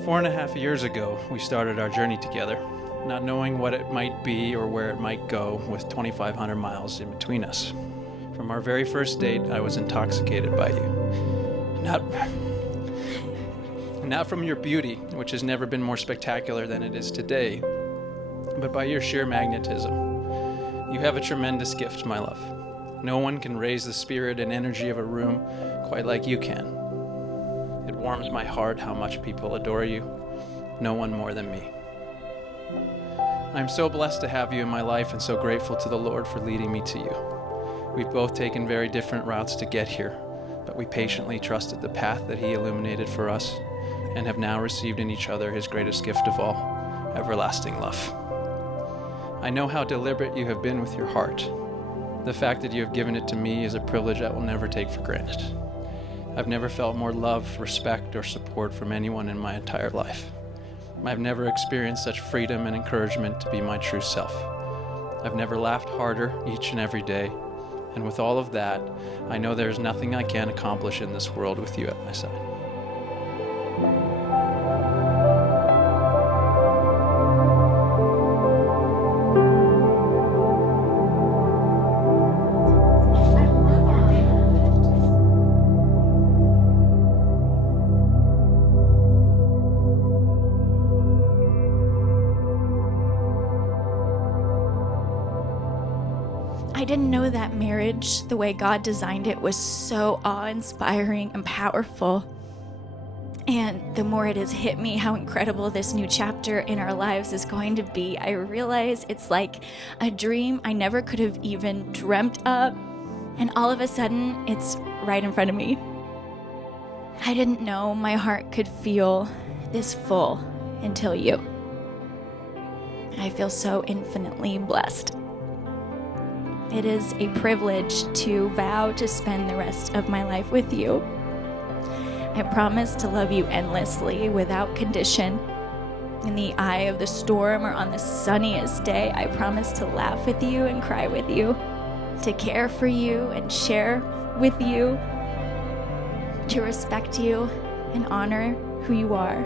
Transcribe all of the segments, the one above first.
4.5 years ago, we started our journey together, not knowing what it might be or where it might go with 2,500 miles in between us. From our very first date, I was intoxicated by you. Not from your beauty, which has never been more spectacular than it is today, but by your sheer magnetism. You have a tremendous gift, my love. No one can raise the spirit and energy of a room quite like you can. It warms my heart how much people adore you. No one more than me. I'm so blessed to have you in my life and so grateful to the Lord for leading me to you. We've both taken very different routes to get here, but we patiently trusted the path that He illuminated for us and have now received in each other His greatest gift of all, everlasting love. I know how deliberate you have been with your heart. The fact that you have given it to me is a privilege I will never take for granted. I've never felt more love, respect, or support from anyone in my entire life. I've never experienced such freedom and encouragement to be my true self. I've never laughed harder each and every day, and with all of that, I know there is nothing I can accomplish in this world with you at my side. I didn't know that marriage, the way God designed it, was so awe-inspiring and powerful. And the more it has hit me how incredible this new chapter in our lives is going to be, I realize it's like a dream I never could have even dreamt of. And all of a sudden, it's right in front of me. I didn't know my heart could feel this full until you. I feel so infinitely blessed. It is a privilege to vow to spend the rest of my life with you. I promise to love you endlessly without condition. In the eye of the storm or on the sunniest day, I promise to laugh with you and cry with you, to care for you and share with you, to respect you and honor who you are,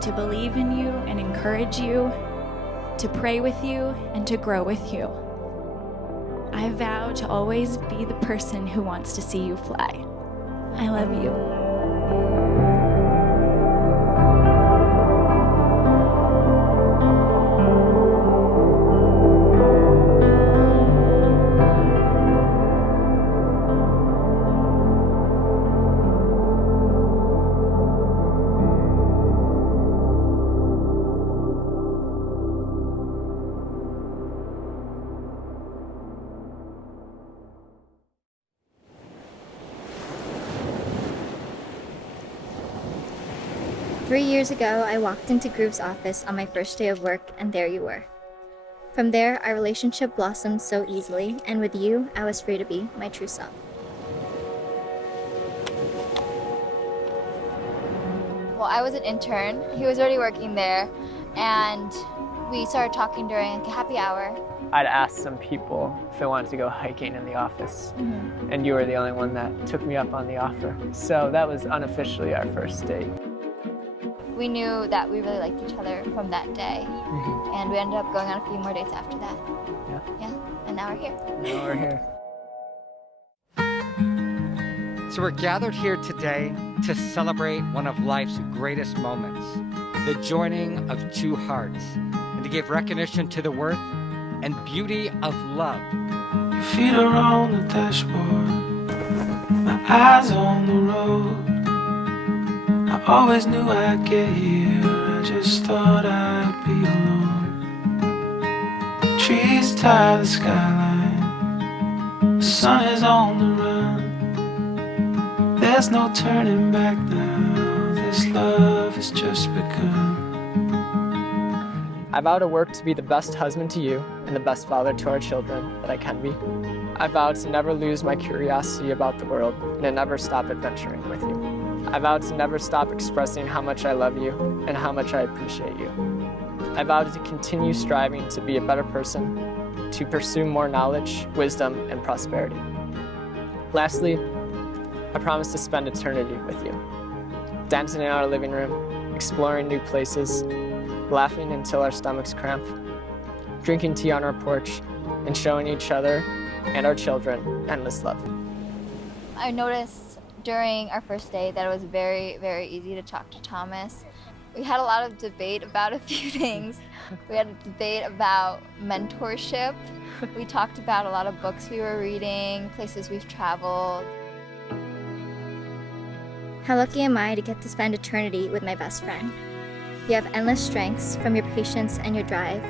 to believe in you and encourage you, to pray with you and to grow with you. I vow to always be the person who wants to see you fly. I love you. Three years ago, I walked into Groom's office on my first day of work, and there you were. From there, our relationship blossomed so easily, and with you, I was free to be my true self. Well, I was an intern. He was already working there, and we started talking during a happy hour. I'd asked some people if they wanted to go hiking in the office, and you were the only one that took me up on the offer. So that was unofficially our first date. We knew that we really liked each other from that day, and we ended up going on a few more dates after that. Yeah, and now we're here. Now we're here. So we're gathered here today to celebrate one of life's greatest moments, the joining of two hearts, and to give recognition to the worth and beauty of love. Your feet are on the dashboard, my eyes on the road. I always knew I'd get here, I just thought I'd be alone. Trees tie the skyline, the sun is on the run. There's no turning back now, this love has just begun. I vow to work to be the best husband to you and the best father to our children that I can be. I vow to never lose my curiosity about the world and to never stop adventuring with you. I vow to never stop expressing how much I love you and how much I appreciate you. I vow to continue striving to be a better person, to pursue more knowledge, wisdom, and prosperity. Lastly, I promise to spend eternity with you, dancing in our living room, exploring new places, laughing until our stomachs cramp, drinking tea on our porch, and showing each other and our children endless love. I noticed during our first date that it was very, very easy to talk to Thomas. We had a lot of debate about a few things. We had a debate about mentorship. We talked about a lot of books we were reading, places we've traveled. How lucky am I to get to spend eternity with my best friend? You have endless strengths, from your patience and your drive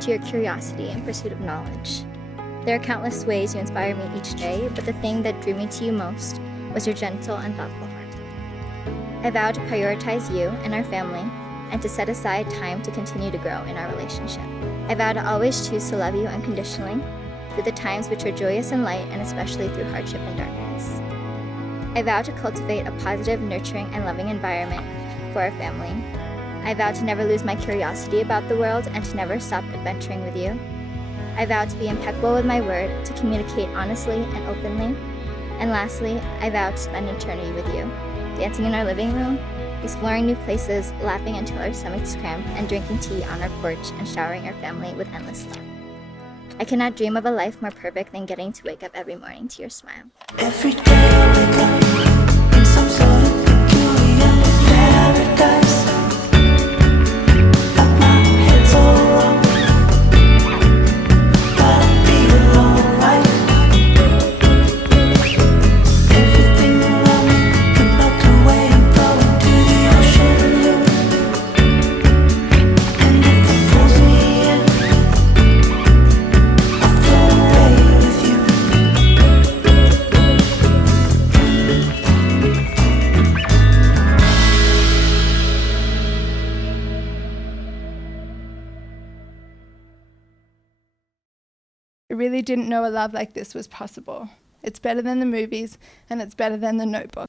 to your curiosity and pursuit of knowledge. There are countless ways you inspire me each day, but the thing that drew me to you most was your gentle and thoughtful heart. I vow to prioritize you and our family, and to set aside time to continue to grow in our relationship. I vow to always choose to love you unconditionally, through the times which are joyous and light, and especially through hardship and darkness. I vow to cultivate a positive, nurturing, and loving environment for our family. I vow to never lose my curiosity about the world and to never stop adventuring with you. I vow to be impeccable with my word, to communicate honestly and openly. And lastly, I vow to spend eternity with you, dancing in our living room, exploring new places, laughing until our stomachs cramp, and drinking tea on our porch and showering our family with endless love. I cannot dream of a life more perfect than getting to wake up every morning to your smile. Every day I wake up in some sort of peculiar paradise. But my head's all wrong, but I'll be alright. Everything around me can melt away and flow into the ocean blue. And if it pulls me in, I'll float away with you. I really didn't know a love like this was possible. It's better than the movies, and it's better than The Notebook.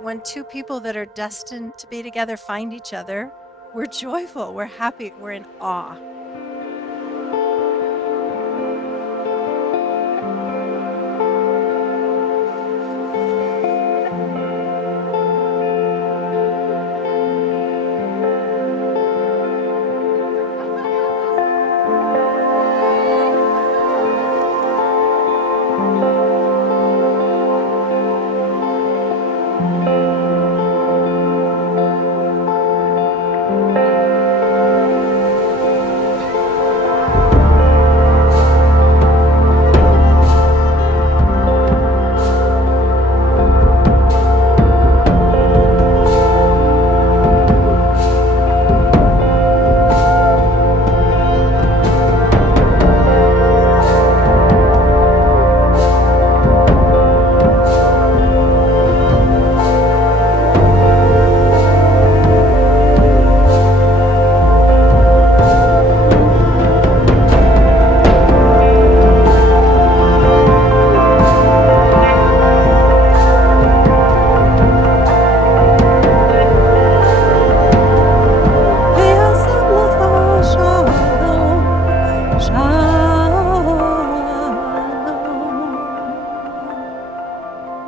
When two people that are destined to be together find each other, we're joyful, we're happy, we're in awe.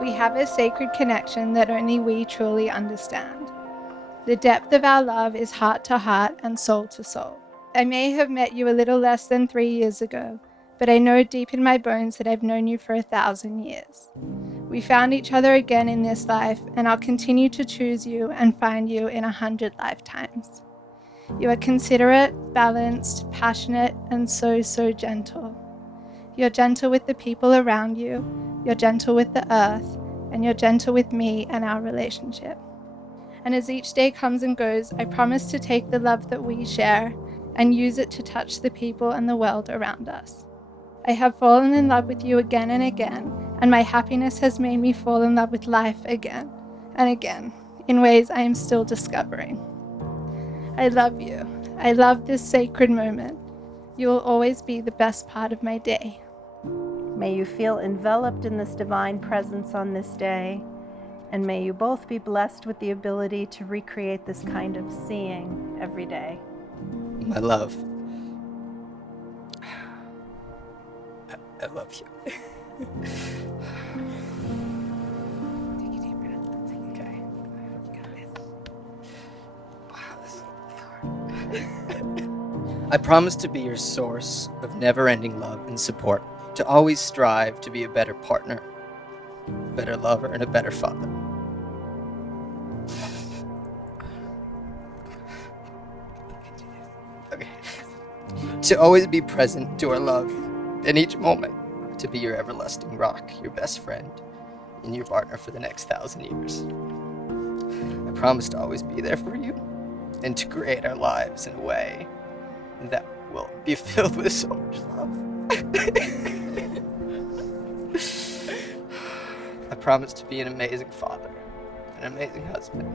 We have a sacred connection that only we truly understand. The depth of our love is heart to heart and soul to soul. I may have met you a little less than 3 years ago, but I know deep in my bones that I've known you for 1,000 years. We found each other again in this life, and I'll continue to choose you and find you in 100 lifetimes. You are considerate, balanced, passionate, and so gentle. You're gentle with the people around you, you're gentle with the earth, and you're gentle with me and our relationship. And as each day comes and goes, I promise to take the love that we share and use it to touch the people and the world around us. I have fallen in love with you again and again, and my happiness has made me fall in love with life again and again, in ways I am still discovering. I love you. I love this sacred moment. You will always be the best part of my day. May you feel enveloped in this divine presence on this day, And may you both be blessed with the ability to recreate this kind of seeing every day. My love, I love you. Take a deep breath. It's okay. You got this. Wow, this is hard. I promise to be your source of never-ending love and support, to always strive to be a better partner, a better lover, and a better father. Okay. To always be present to our love in each moment, to be your everlasting rock, your best friend, and your partner for the next 1,000 years. I promise to always be there for you and to create our lives in a way that will be filled with so much love. I promise to be an amazing father, an amazing husband.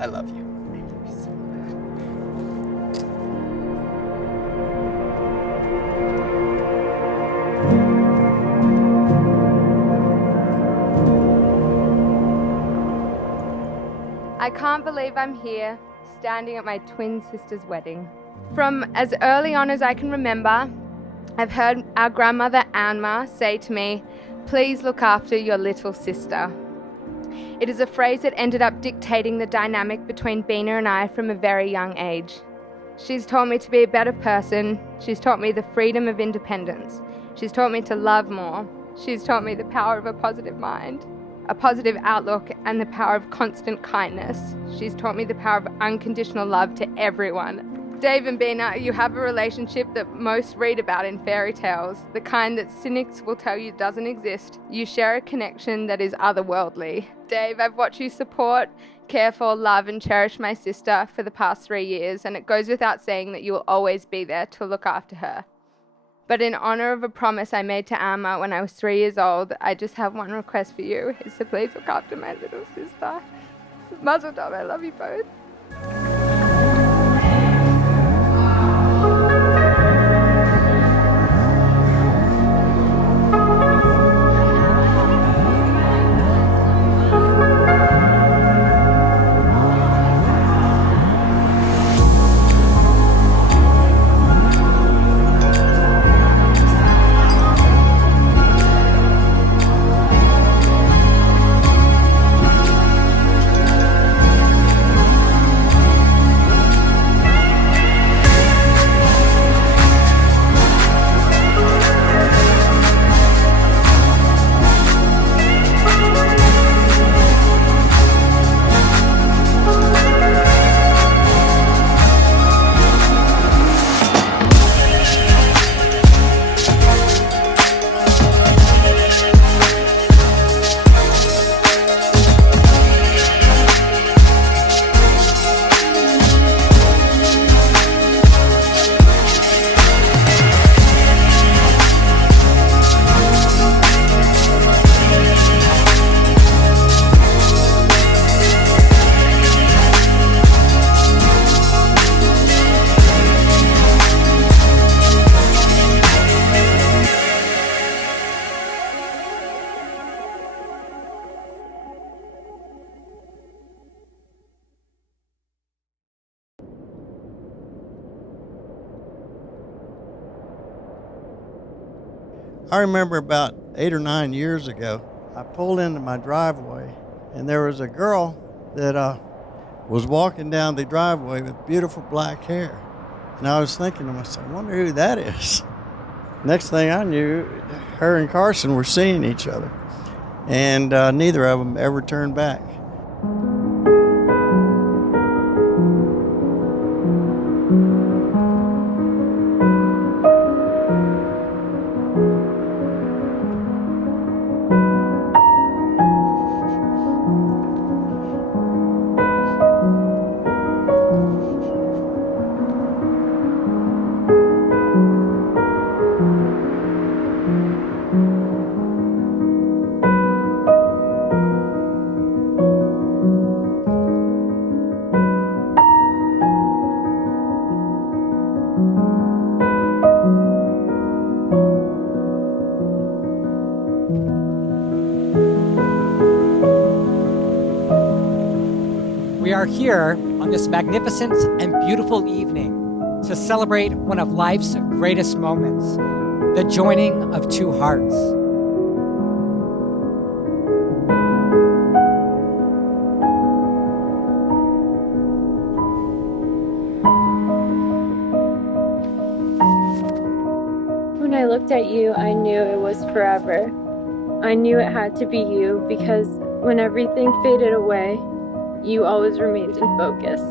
I love you. I can't believe I'm here, standing at my twin sister's wedding. From as early on as I can remember, I've heard our grandmother Anma say to me, "Please look after your little sister." It is a phrase that ended up dictating the dynamic between Bina and I from a very young age. She's taught me to be a better person. She's taught me the freedom of independence. She's taught me to love more. She's taught me the power of a positive mind, a positive outlook, and the power of constant kindness. She's taught me the power of unconditional love to everyone. Dave and Bina, you have a relationship that most read about in fairy tales, the kind that cynics will tell you doesn't exist. You share a connection that is otherworldly. Dave, I've watched you support, care for, love, and cherish my sister for the past 3 years, and it goes without saying that you will always be there to look after her. But in honor of a promise I made to Amma when I was 3 years old, I just have one request for you, is to please look after my little sister. Mazel tov, I love you both. I remember about 8 or 9 years ago, I pulled into my driveway and there was a girl that was walking down the driveway with beautiful black hair. And I was thinking to myself, I wonder who that is. Next thing I knew, her and Carson were seeing each other. And neither of them ever turned back. We are here on this magnificent and beautiful evening to celebrate one of life's greatest moments, the joining of two hearts. When I looked at you, I knew it was forever. I knew it had to be you because when everything faded away, you always remained in focus.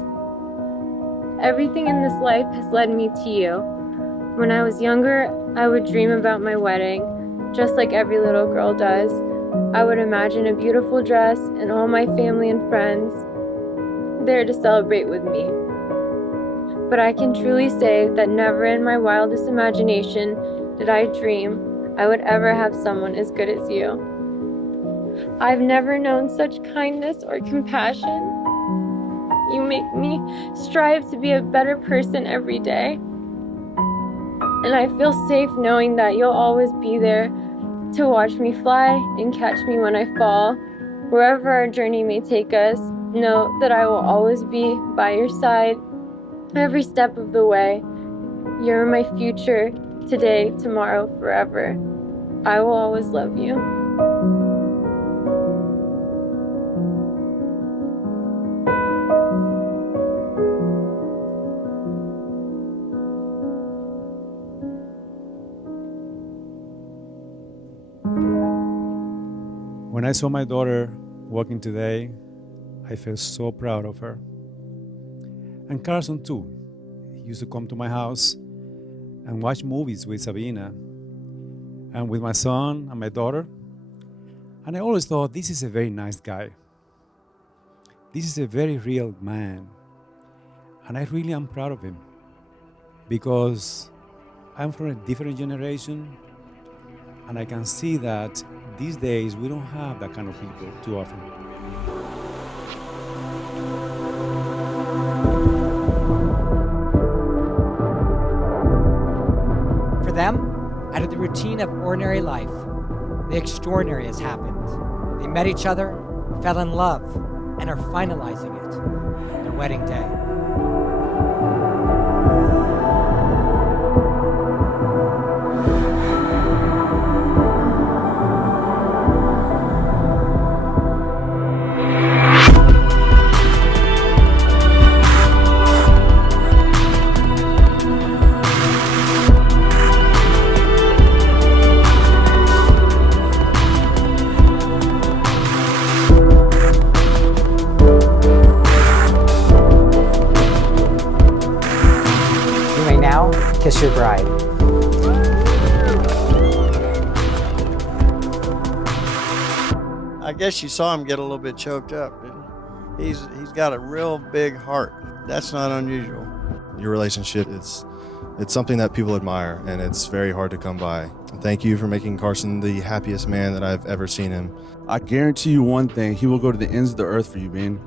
Everything in this life has led me to you. When I was younger, I would dream about my wedding, just like every little girl does. I would imagine a beautiful dress and all my family and friends there to celebrate with me. But I can truly say that never in my wildest imagination did I dream I would ever have someone as good as you. I've never known such kindness or compassion. You make me strive to be a better person every day. And I feel safe knowing that you'll always be there to watch me fly and catch me when I fall. Wherever our journey may take us, know that I will always be by your side every step of the way. You're my future, today, tomorrow, forever. I will always love you. When I saw my daughter walking today, I felt so proud of her. And Carson too. He used to come to my house and watch movies with Sabina and with my son and my daughter. And I always thought, this is a very nice guy. This is a very real man. And I really am proud of him because I'm from a different generation and I can see that these days we don't have that kind of people too often. For them, out of the routine of ordinary life, the extraordinary has happened. They met each other, fell in love, and are finalizing it on their wedding day. Kiss your bride. I guess you saw him get a little bit choked up, didn't you? He's got a real big heart. That's not unusual. Your relationship, it's something that people admire, and it's very hard to come by. Thank you for making Carson the happiest man that I've ever seen him. I guarantee you one thing, he will go to the ends of the earth for you, man.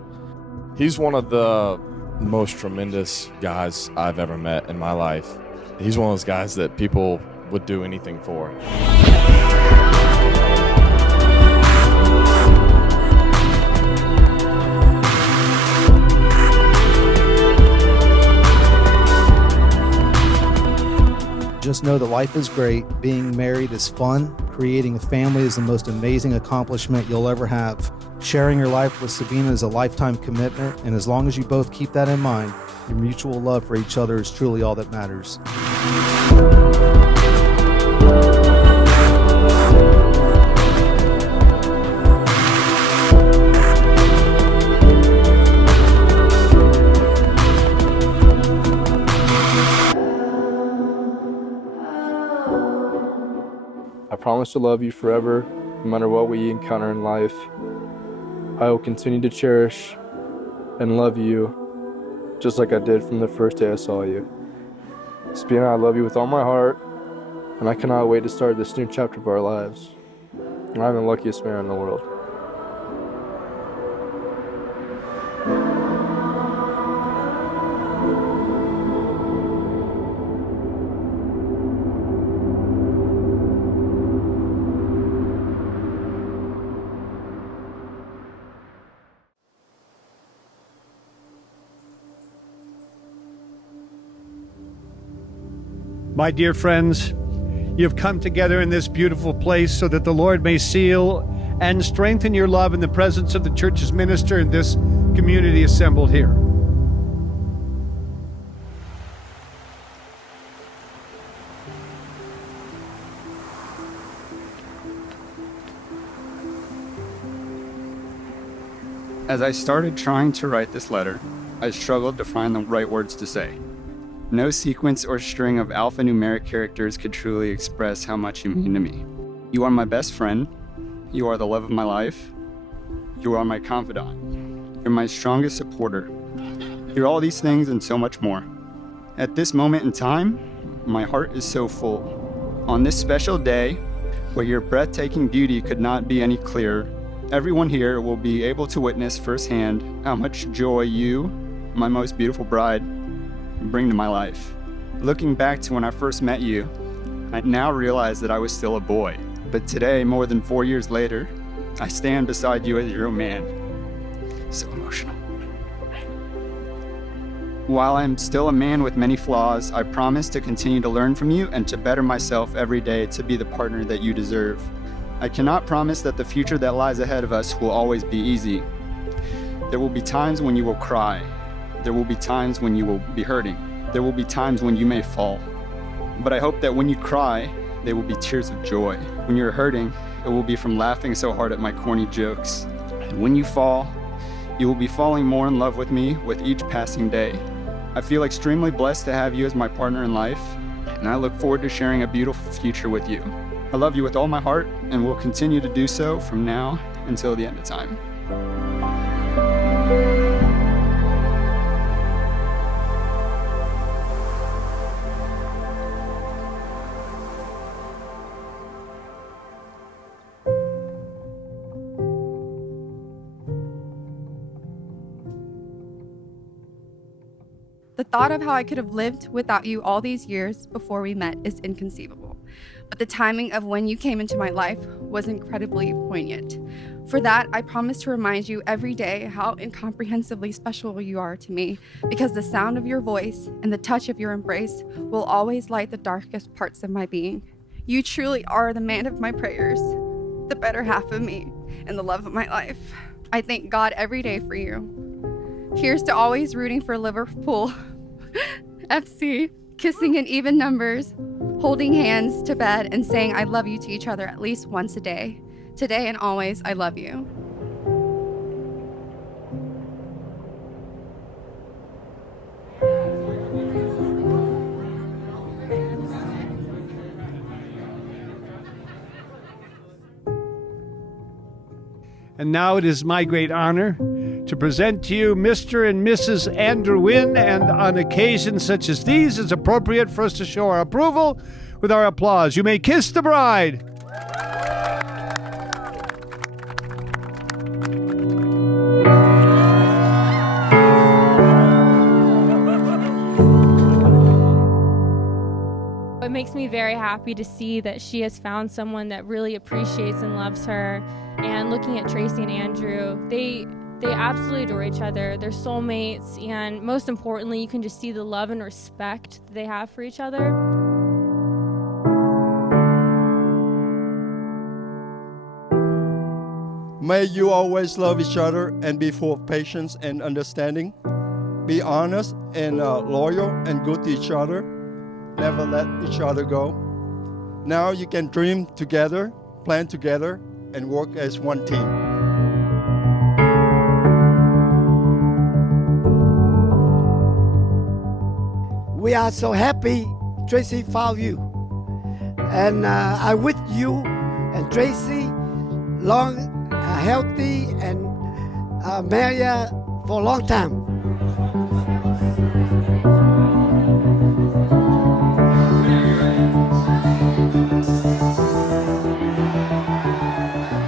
He's one of the most tremendous guys I've ever met in my life. He's one of those guys that people would do anything for. Just know that life is great. Being married is fun. Creating a family is the most amazing accomplishment you'll ever have. Sharing your life with Sabina is a lifetime commitment, and as long as you both keep that in mind, your mutual love for each other is truly all that matters. I promise to love you forever, no matter what we encounter in life. I will continue to cherish and love you just like I did from the first day I saw you. Sabina, I love you with all my heart, and I cannot wait to start this new chapter of our lives. I'm the luckiest man in the world. My dear friends, you have come together in this beautiful place so that the Lord may seal and strengthen your love in the presence of the church's minister and this community assembled here. As I started trying to write this letter, I struggled to find the right words to say. No sequence or string of alphanumeric characters could truly express how much you mean to me. You are my best friend. You are the love of my life. You are my confidant. You're my strongest supporter. You're all these things and so much more. At this moment in time, my heart is so full. On this special day, where your breathtaking beauty could not be any clearer, everyone here will be able to witness firsthand how much joy you, my most beautiful bride, bring to my life. Looking back to when I first met you, I now realize that I was still a boy. But today, more than 4 years later, I stand beside you as your own man. So emotional. While I'm still a man with many flaws, I promise to continue to learn from you and to better myself every day to be the partner that you deserve. I cannot promise that the future that lies ahead of us will always be easy. There will be times when you will cry. There will be times when you will be hurting. There will be times when you may fall. But I hope that when you cry, they will be tears of joy. When you're hurting, it will be from laughing so hard at my corny jokes. And when you fall, you will be falling more in love with me with each passing day. I feel extremely blessed to have you as my partner in life, and I look forward to sharing a beautiful future with you. I love you with all my heart and will continue to do so from now until the end of time. The thought of how I could have lived without you all these years before we met is inconceivable. But the timing of when you came into my life was incredibly poignant. For that, I promise to remind you every day how incomprehensibly special you are to me, because the sound of your voice and the touch of your embrace will always light the darkest parts of my being. You truly are the man of my prayers, the better half of me, and the love of my life. I thank God every day for you. Here's to always rooting for Liverpool FC, kissing in even numbers, holding hands to bed, and saying I love you to each other at least once a day. Today and always, I love you. And now it is my great honor to present to you Mr. and Mrs. Andrew Wynn, and on occasions such as these, it's appropriate for us to show our approval with our applause. You may kiss the bride. It makes me very happy to see that she has found someone that really appreciates and loves her. And looking at Tracy and Andrew, they absolutely adore each other. They're soulmates, and most importantly, you can just see the love and respect that they have for each other. May you always love each other and be full of patience and understanding. Be honest and loyal and good to each other. Never let each other go. Now you can dream together, plan together, and work as one team. We are so happy Tracy found you. And I wish you and Tracy long, healthy, and married for a long time.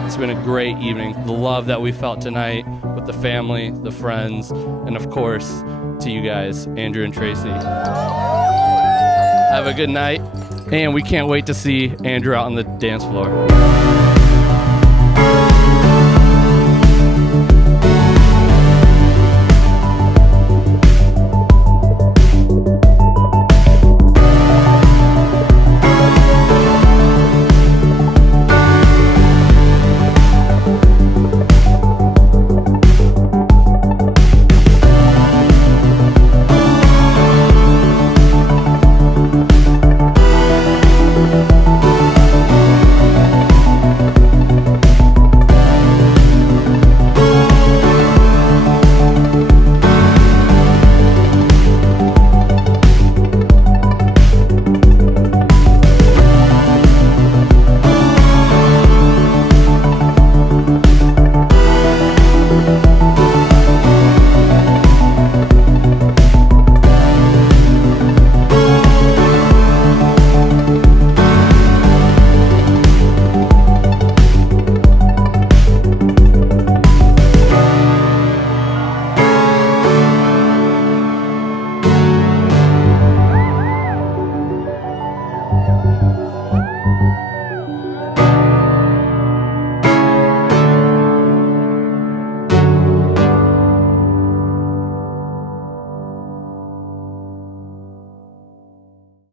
It's been a great evening. The love that we felt tonight with the family, the friends, and of course, to you guys, Andrew and Tracy. Have a good night, and we can't wait to see Andrew out on the dance floor.